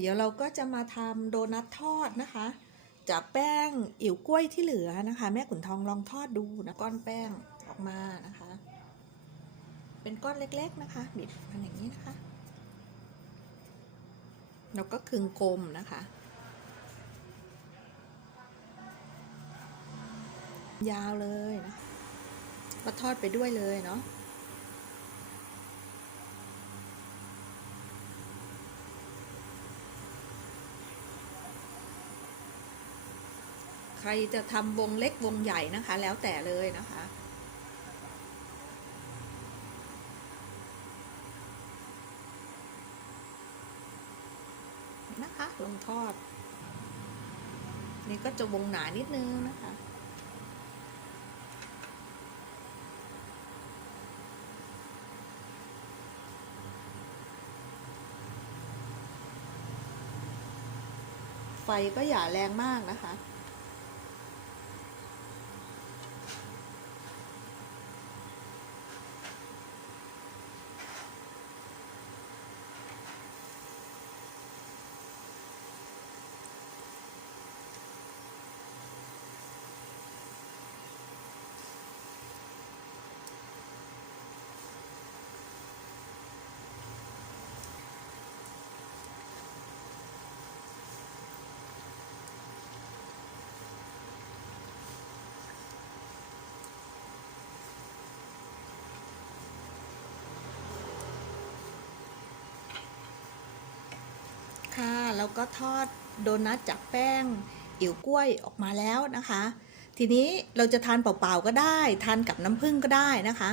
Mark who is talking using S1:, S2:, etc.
S1: เดี๋ยวเราก็จะมาทำโดนัททอดนะคะ จากแป้งอิ๋วกล้วยที่เหลือนะคะ แม่ขุนทองลองทอดดูนะก้อนแป้งออกมานะคะ เป็นก้อนเล็กๆนะคะบิดมันอย่างนี้นะคะแล้วก็คึงกลมนะคะ ยาวเลยนะมาทอดไปด้วยเลยเนาะ ใครจะทำวงเล็กวงใหญ่นะคะ แล้วแต่เลยนะคะนะคะลงทอด นี่ก็จะวงหนานิดนึงนะคะไฟก็อย่าแรงมากนะคะ ค่ะ แล้วก็ทอดโดนัทจากแป้งอิ๋วกล้วยออกมาแล้วนะคะ ทีนี้เราจะทานเปล่าๆก็ได้ ทานกับน้ำผึ้งก็ได้นะคะ